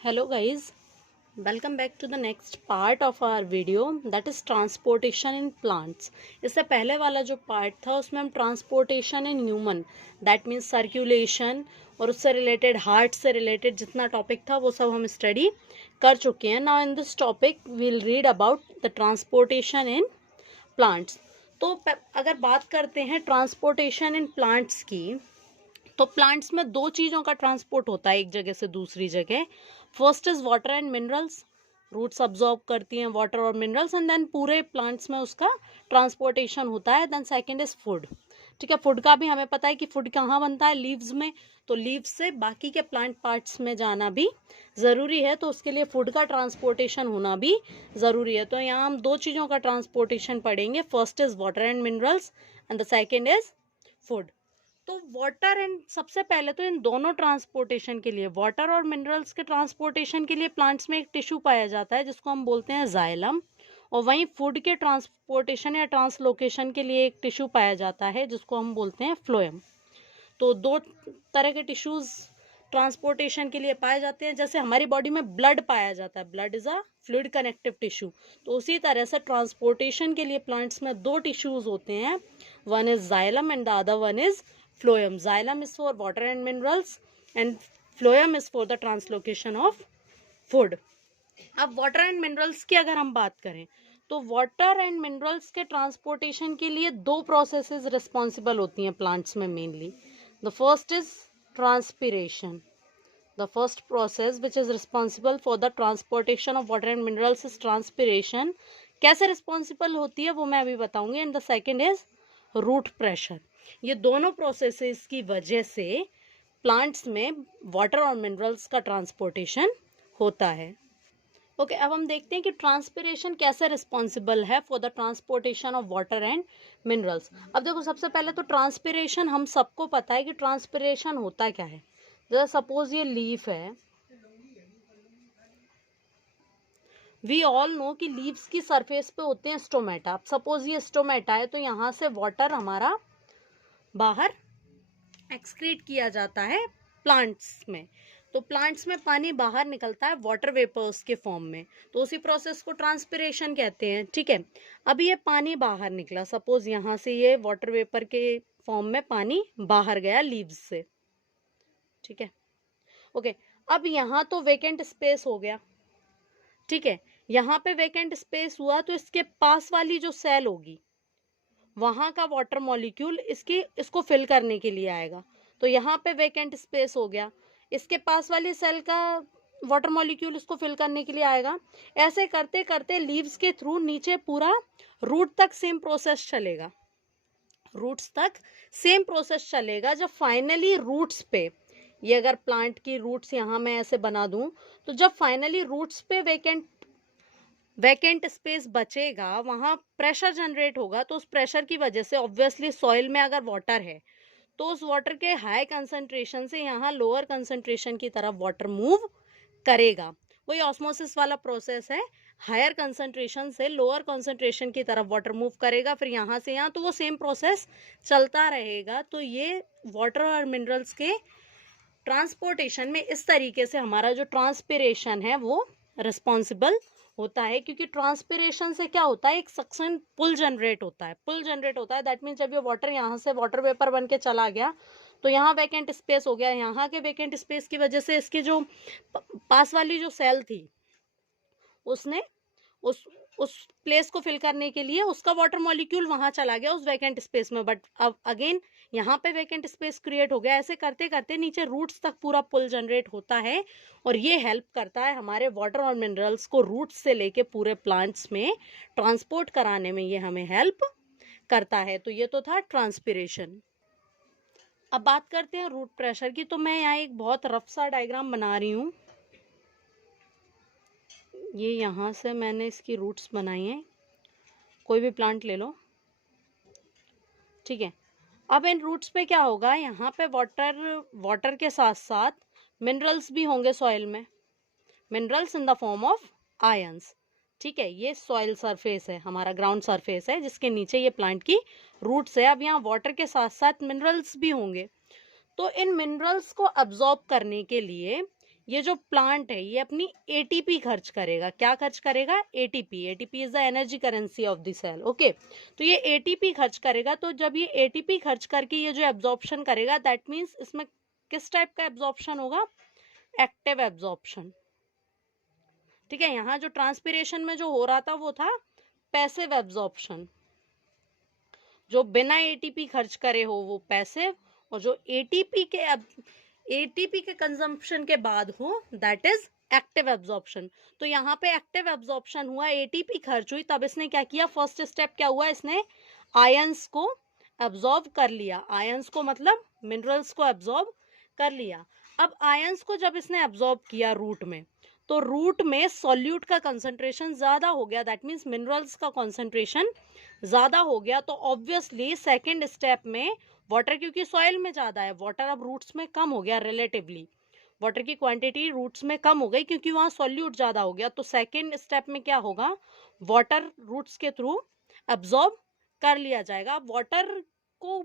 Hello guys, welcome back to the next part of our video that is transportation in plants. इससे पहले वाला जो part था उसमें हम transportation in human that means circulation और उससे रिलेटेड हार्ट से रिलेटेड जितना टॉपिक था वो सब हम स्टडी कर चुके हैं. Now in this topic we'll read about the transportation in plants. तो अगर बात करते हैं ट्रांसपोर्टेशन इन प्लांट्स की, तो प्लांट्स में दो चीज़ों का ट्रांसपोर्ट होता है एक जगह से दूसरी जगह. First is water and minerals, roots absorb करती हैं वाटर और मिनरल्स एंड देन पूरे प्लांट्स में उसका ट्रांसपोर्टेशन होता है. Then second is food. ठीक है, फूड का भी हमें पता है कि फूड कहाँ बनता है, लीव्स में. तो लीव्स से बाकी के प्लांट पार्ट्स में जाना भी ज़रूरी है, तो उसके लिए फूड का ट्रांसपोर्टेशन होना भी ज़रूरी है. तो यहाँ हम दो चीज़ों का ट्रांसपोर्टेशन पढ़ेंगे. First is water and minerals and the second is food. तो वाटर एंड सबसे पहले तो इन दोनों ट्रांसपोर्टेशन के लिए, वाटर और मिनरल्स के ट्रांसपोर्टेशन के लिए प्लांट्स में एक टिश्यू पाया जाता है जिसको हम बोलते हैं जाइलम, और वहीं फूड के ट्रांसपोर्टेशन या ट्रांसलोकेशन के लिए एक टिश्यू पाया जाता है जिसको हम बोलते हैं फ्लोएम. तो दो तरह के टिश्यूज ट्रांसपोर्टेशन के लिए पाए जाते हैं. जैसे हमारी बॉडी में ब्लड पाया जाता है, blood is a fluid connective tissue, तो उसी तरह से ट्रांसपोर्टेशन के लिए प्लांट्स में दो टिश्यूज होते हैं. One is xylem and the other one is phloem. Xylem is for water and minerals and phloem is for the translocation of food. अब water and minerals की अगर हम बात करें तो water and minerals के transportation के लिए दो processes responsible होती हैं plants में mainly. The first is transpiration. The first process which is responsible for the transportation of water and minerals is transpiration. कैसे responsible होती है वो मैं अभी बताऊंगी. And the second is root pressure. ये दोनों प्रोसेसेस की वजह से प्लांट्स में वाटर और मिनरल्स का ट्रांसपोर्टेशन होता है. ओके, अब हम देखते हैं कि ट्रांसपिरेशन कैसे रिस्पॉन्सिबल है for the transportation of water and minerals. अब देखो, सबसे पहले तो ट्रांसपिरेशन हम सबको पता है कि ट्रांसपिरेशन होता क्या है. जैसे सपोज ये लीफ है, वी ऑल नो कि लीव्स की सरफेस पे होते हैं स्टोमेटा. अब सपोज ये स्टोमेटा है तो यहाँ से वाटर हमारा बाहर एक्सक्रीट किया जाता है प्लांट्स में. तो प्लांट्स में पानी बाहर निकलता है वाटर वेपर्स के फॉर्म में, तो उसी प्रोसेस को ट्रांसपिरेशन कहते हैं. ठीक है, अब ये पानी बाहर निकला, सपोज यहाँ से ये वाटर वेपर के फॉर्म में पानी बाहर गया लीव्स से. ठीक है, ओके. अब यहाँ तो वेकेंट स्पेस हो गया. ठीक है, यहाँ पे वेकेंट स्पेस हुआ तो इसके पास वाली जो सेल होगी वहां का वाटर मॉलिक्यूल इसको फिल करने के लिए आएगा. तो यहाँ पे वेकेंट स्पेस हो गया, इसके पास वाली सेल का वाटर मॉलिक्यूल इसको फिल करने के लिए आएगा. ऐसे करते करते लीव्स के थ्रू नीचे पूरा रूट तक सेम प्रोसेस चलेगा. रूट्स तक सेम प्रोसेस चलेगा जब फाइनली रूट्स पे, ये अगर प्लांट की रूट्स यहाँ मैं ऐसे बना दूं, तो जब फाइनली रूट्स पे वैकेंट स्पेस बचेगा वहाँ प्रेशर जनरेट होगा. तो उस प्रेशर की वजह से ऑब्वियसली सॉइल में अगर वाटर है तो उस वाटर के हाई कंसंट्रेशन से यहाँ लोअर कंसंट्रेशन की तरफ वाटर मूव करेगा. वही ऑस्मोसिस वाला प्रोसेस है, हायर कंसंट्रेशन से लोअर कंसंट्रेशन की तरफ वाटर मूव करेगा, फिर यहाँ से यहाँ, तो वो सेम प्रोसेस चलता रहेगा. तो ये वाटर और मिनरल्स के ट्रांसपोर्टेशन में इस तरीके से हमारा जो ट्रांसपिरेशन है वो रिस्पॉन्सिबल होता है. क्योंकि ट्रांसपिरेशन से क्या होता है, एक सक्शन पुल जनरेट होता है. दैट मीन्स जब ये वाटर यहाँ से वाटर वेपर बन के चला गया तो यहाँ वैकेंट स्पेस हो गया. यहाँ के वैकेंट स्पेस की वजह से इसकी जो पास वाली जो सेल थी उसने उस प्लेस को फिल करने के लिए उसका वाटर मॉलिक्यूल वहां चला गया उस वैकेंट स्पेस में. बट अब अगेन यहाँ पे वैकेंट स्पेस क्रिएट हो गया. ऐसे करते करते नीचे रूट्स तक पूरा पुल जनरेट होता है और ये हेल्प करता है हमारे वाटर और मिनरल्स को रूट्स से लेके पूरे प्लांट्स में ट्रांसपोर्ट कराने में, ये हमें हेल्प करता है. तो ये तो था ट्रांसपिरेशन. अब बात करते हैं रूट प्रेशर की. तो मैं यहाँ एक बहुत रफ सा डायग्राम बना रही हूँ. ये यहाँ से मैंने इसकी रूट्स बनाई हैं, कोई भी प्लांट ले लो. ठीक है, अब इन रूट्स पे क्या होगा, यहाँ पे वाटर के साथ साथ मिनरल्स भी होंगे सॉइल में, minerals in the form of ions. ठीक है, ये सॉइल सरफेस है, हमारा ग्राउंड सरफेस है जिसके नीचे ये प्लांट की रूट्स है. अब यहाँ वाटर के साथ साथ मिनरल्स भी होंगे. तो इन मिनरल्स को अब्जॉर्ब करने के लिए ये जो प्लांट है ये अपनी एटीपी खर्च करेगा। क्या खर्च करेगा? ATP. ATP is the energy currency of the cell. Okay, तो ये एटीपी खर्च करेगा। तो जब ये एटीपी खर्च करके ये जो एब्जॉर्प्शन करेगा, दैट मीन्स इसमें किस टाइप का एब्जॉर्प्शन होगा? Active absorption. ठीक है, यहाँ जो ट्रांसपिरेशन में जो हो रहा था वो था पैसिव एब्जॉर्प्शन। जो बिना एटीपी खर्च करे हो वो पैसिव, और जो एटीपी के कंजम्पशन के बाद हो दैट इज एक्टिव एब्जॉर्प्शन। तो यहाँ पे एक्टिव एब्जॉर्प्शन हुआ, एटीपी खर्च हुई, तब इसने क्या किया? फर्स्ट स्टेप क्या हुआ? इसने आयंस को एब्जॉर्ब कर लिया। आयंस को मतलब मिनरल्स को एब्जॉर्ब कर लिया। अब आयंस को जब इसने एब्जॉर्ब किया रूट में, तो रूट में सॉल्यूट का कंसंट्रेशन ज्यादा हो गया, दैट मीन्स मिनरल्स का कंसंट्रेशन ज्यादा हो गया। तो ऑब्वियसली सेकेंड स्टेप में वाटर, क्योंकि सॉइल में ज्यादा है, वाटर अब रूट्स में कम हो गया रिलेटिवली, वाटर की क्वांटिटी रूट्स में कम हो गई क्योंकि वहां सॉल्यूट ज्यादा हो गया। तो सेकेंड स्टेप में क्या होगा? वाटर रूट्स के थ्रू एब्जॉर्ब कर लिया जाएगा। वाटर को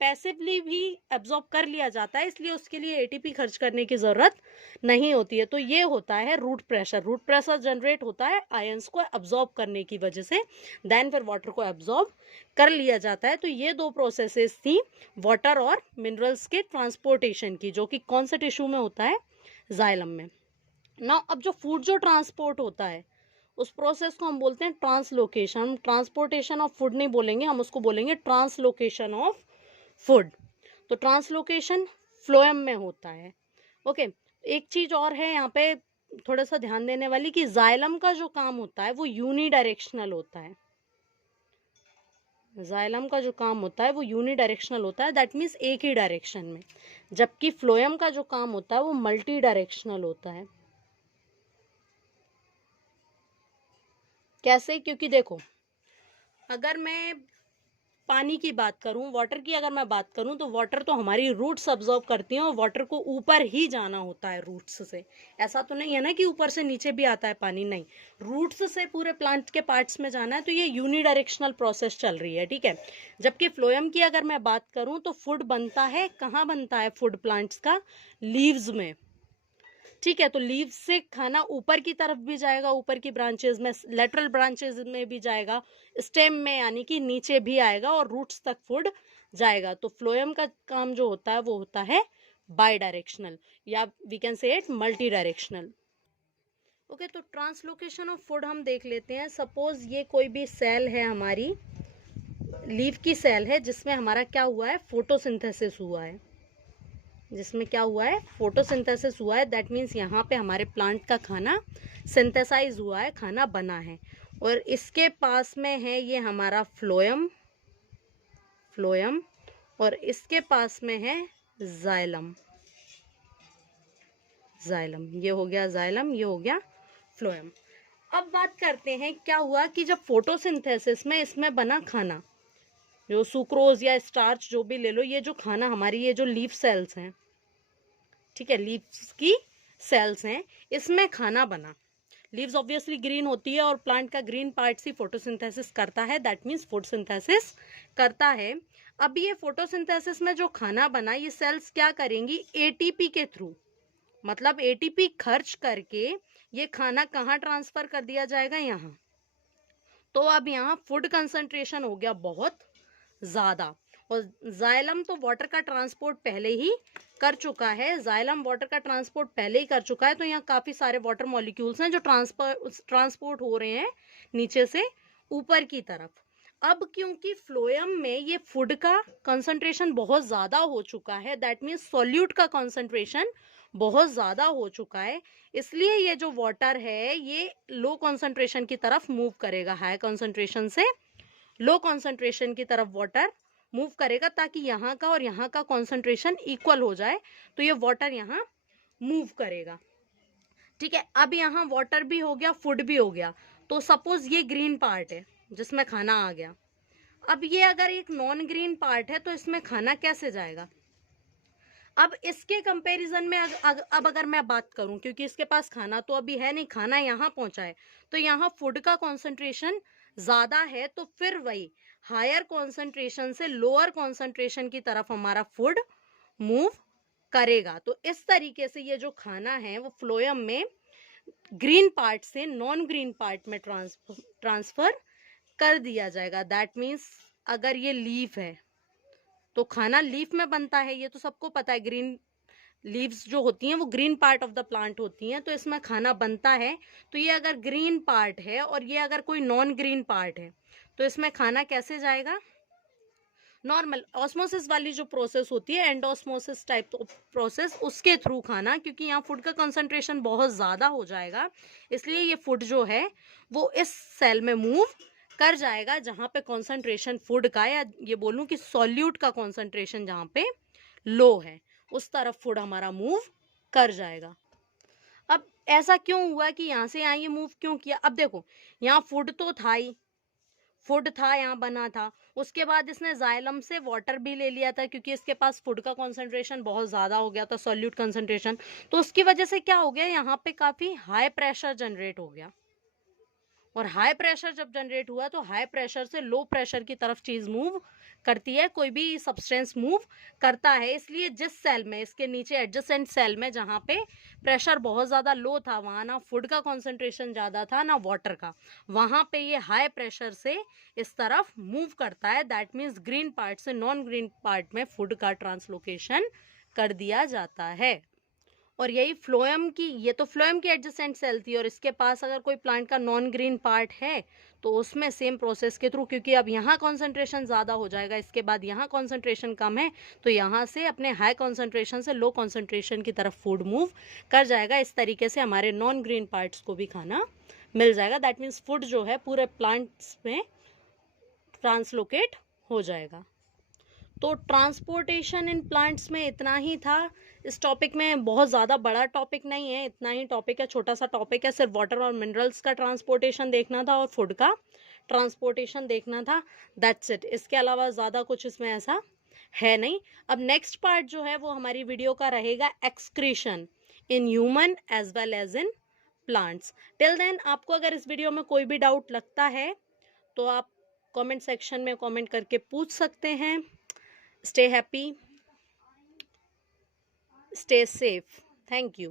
पैसिवली भी एब्जॉर्ब कर लिया जाता है, इसलिए उसके लिए एटीपी खर्च करने की जरूरत नहीं होती है। तो ये होता है root pressure. Root pressure generate होता है आयंस को एब्जॉर्ब करने की वजह से, देन फिर वाटर को एब्जॉर्ब कर लिया जाता है। तो ये दो प्रोसेसेस थी वाटर और मिनरल्स के ट्रांसपोर्टेशन की, जो कि कौन से टिश्यू में होता है? जाइलम में। नाउ अब जो फूड जो ट्रांसपोर्ट होता है उस प्रोसेस को हम बोलते हैं ट्रांसलोकेशन। हम ट्रांसपोर्टेशन ऑफ फूड नहीं बोलेंगे, हम उसको बोलेंगे ट्रांसलोकेशन ऑफ फूड। तो ट्रांसलोकेशन फ्लोएम में होता है। ओके, एक चीज और है यहाँ पे थोड़ा सा ध्यान देने वाली, कि जाइलम का जो काम होता है वो यूनिडायरेक्शनल होता है। जाइलम का जो काम होता है वो यूनिडायरेक्शनल होता है, दैट मीन्स एक ही डायरेक्शन में, जबकि फ्लोएम का जो काम होता है वो मल्टी डायरेक्शनल होता है। कैसे? क्योंकि देखो, अगर मैं पानी की बात करूं, वाटर की अगर मैं बात करूं, तो वाटर तो हमारी रूट्स अब्जॉर्ब करती हैं और वाटर को ऊपर ही जाना होता है रूट्स से। ऐसा तो नहीं है ना कि ऊपर से नीचे भी आता है पानी, नहीं, रूट्स से पूरे प्लांट के पार्ट्स में जाना है। तो ये यूनिडायरेक्शनल प्रोसेस चल रही है, ठीक है। जबकि फ्लोएम की अगर मैं बात करूं तो फूड बनता है, कहाँ बनता है फूड प्लांट्स का? लीव्स में। ठीक है, तो लीव्स से खाना ऊपर की तरफ भी जाएगा, ऊपर की ब्रांचेस में, लेटरल ब्रांचेस में भी जाएगा, स्टेम में यानी कि नीचे भी आएगा, और रूट्स तक फूड जाएगा। तो फ्लोएम का काम जो होता है वो होता है बाई डायरेक्शनल, या we can say it multidirectional. Okay, तो ट्रांसलोकेशन ऑफ फूड हम देख लेते हैं। सपोज ये कोई भी सेल है, हमारी लीव की सेल है, जिसमें हमारा क्या हुआ है? फोटोसिंथेसिस हुआ है। जिसमें क्या हुआ है? फोटोसिंथेसिस हुआ है। दैट मीन्स यहाँ पे हमारे प्लांट का खाना सिंथेसाइज हुआ है, खाना बना है। और इसके पास में है ये हमारा फ्लोएम, और इसके पास में है जाइलम। ये हो गया जाइलम, ये हो गया फ्लोएम। अब बात करते हैं क्या हुआ कि जब फोटोसिंथेसिस में इसमें बना खाना, जो सुक्रोज या स्टार्च जो भी ले लो, ये जो खाना हमारी ये जो लीफ सेल्स हैं, ठीक है, लीव्स की सेल्स हैं, इसमें खाना बना। लीव्स ऑब्वियसली ग्रीन होती है और प्लांट का ग्रीन पार्ट ही फोटोसिंथेसिस करता है, दैट मीन्स फोटोसिंथेसिस करता है। अब ये फोटोसिंथेसिस में जो खाना बना, ये सेल्स क्या करेंगी? एटीपी के थ्रू, मतलब एटीपी खर्च करके ये खाना कहाँ ट्रांसफर कर दिया जाएगा? यहाँ। तो अब यहाँ फूड कंसंट्रेशन हो गया बहुत ज्यादा, और जाइलम तो वाटर का ट्रांसपोर्ट पहले ही कर चुका है, जाइलम वाटर का ट्रांसपोर्ट पहले ही कर चुका है। तो यहाँ काफी सारे वाटर मॉलिक्यूल्स हैं जो ट्रांसपोर्ट हो रहे हैं नीचे से ऊपर की तरफ। अब क्योंकि फ्लोएम में ये फूड का कंसंट्रेशन बहुत ज्यादा हो चुका है, दैट मीन्स सॉल्यूट का कंसंट्रेशन बहुत ज्यादा हो चुका है, इसलिए ये जो वाटर है ये लो कंसंट्रेशन की तरफ मूव करेगा, हाई कंसंट्रेशन से लो कंसंट्रेशन की तरफ वाटर मूव करेगा, ताकि यहाँ का और यहाँ का कंसंट्रेशन इक्वल हो जाए। तो ये वाटर यहाँ मूव करेगा, ठीक है। अब यहाँ वाटर भी हो गया, फूड भी हो गया। तो सपोज ये ग्रीन पार्ट है जिसमें खाना आ गया। अब ये अगर एक नॉन ग्रीन पार्ट है तो इसमें खाना कैसे जाएगा? अब इसके कंपैरिजन में अब अगर मैं बात करूं, क्योंकि इसके पास खाना तो अभी है नहीं, खाना यहाँ पहुंचा है, तो यहाँ फूड का कॉन्सेंट्रेशन ज्यादा है, तो फिर वही हायर कॉन्सेंट्रेशन से लोअर कॉन्सेंट्रेशन की तरफ हमारा फूड मूव करेगा। तो इस तरीके से ये जो खाना है वो फ्लोएम में ग्रीन पार्ट से नॉन ग्रीन पार्ट में ट्रांसफर कर दिया जाएगा। दैट मीन्स अगर ये लीफ है तो खाना लीफ में बनता है, ये तो सबको पता है। ग्रीन लीव्स जो होती हैं वो green part of the plant होती हैं, तो इसमें खाना बनता है। तो ये अगर ग्रीन पार्ट है और ये अगर कोई नॉन ग्रीन पार्ट है तो इसमें खाना कैसे जाएगा? नॉर्मल ऑस्मोसिस वाली जो प्रोसेस होती है, एंडोस्मोसिस टाइप ऑफ प्रोसेस, उसके थ्रू खाना, क्योंकि यहाँ फूड का कंसंट्रेशन बहुत ज़्यादा हो जाएगा, इसलिए ये फूड जो है वो इस सेल में मूव कर जाएगा जहाँ पे कंसंट्रेशन फूड का, या ये बोलूँ कि सॉल्यूट का कंसंट्रेशन जहाँ पे लो है, उस तरफ फूड हमारा मूव कर जाएगा। अब ऐसा क्यों हुआ कि यहाँ से यहाँ ये मूव क्यों किया? अब देखो, यहाँ फूड तो था ही, फूड था, यहाँ बना था, उसके बाद इसने जाइलम से वाटर भी ले लिया था क्योंकि इसके पास फूड का कंसंट्रेशन बहुत ज़्यादा हो गया था, सॉल्यूट कंसंट्रेशन। तो उसकी वजह से क्या हो गया, यहाँ पे काफ़ी हाई प्रेशर जनरेट हो गया, और हाई प्रेशर जब जनरेट हुआ तो हाई प्रेशर से लो प्रेशर की तरफ चीज़ मूव करती है, कोई भी सब्सटेंस मूव करता है। इसलिए जिस सेल में, इसके नीचे एडजेसेंट सेल में जहाँ पे प्रेशर बहुत ज़्यादा लो था, वहाँ ना फूड का कॉन्सेंट्रेशन ज़्यादा था ना वाटर का, वहाँ पे ये हाई प्रेशर से इस तरफ मूव करता है। दैट मीन्स ग्रीन पार्ट से नॉन ग्रीन पार्ट में फूड का ट्रांसलोकेशन कर दिया जाता है। और यही फ्लोएम की, ये तो फ्लोएम की एडजेसेंट सेल थी, और इसके पास अगर कोई प्लांट का नॉन ग्रीन पार्ट है तो उसमें सेम प्रोसेस के थ्रू, क्योंकि अब यहाँ कॉन्सेंट्रेशन ज़्यादा हो जाएगा, इसके बाद यहाँ कॉन्सेंट्रेशन कम है, तो यहाँ से अपने हाई कॉन्सेंट्रेशन से लो कॉन्सेंट्रेशन की तरफ फूड मूव कर जाएगा। इस तरीके से हमारे नॉन ग्रीन पार्ट्स को भी खाना मिल जाएगा। दैट मीन्स फूड जो है पूरे प्लांट्स में ट्रांसलोकेट हो जाएगा। तो ट्रांसपोर्टेशन इन प्लांट्स में इतना ही था। इस टॉपिक में बहुत ज़्यादा बड़ा टॉपिक नहीं है, इतना ही टॉपिक है, छोटा सा टॉपिक है। सिर्फ वाटर और मिनरल्स का ट्रांसपोर्टेशन देखना था और फूड का ट्रांसपोर्टेशन देखना था, दैट्स इट। इसके अलावा ज़्यादा कुछ इसमें ऐसा है नहीं। अब नेक्स्ट पार्ट जो है वो हमारी वीडियो का रहेगा excretion in human as well as in plants. Till then आपको अगर इस वीडियो में कोई भी डाउट लगता है तो आप कमेंट सेक्शन में कमेंट करके पूछ सकते हैं। Stay happy, stay safe. Thank you.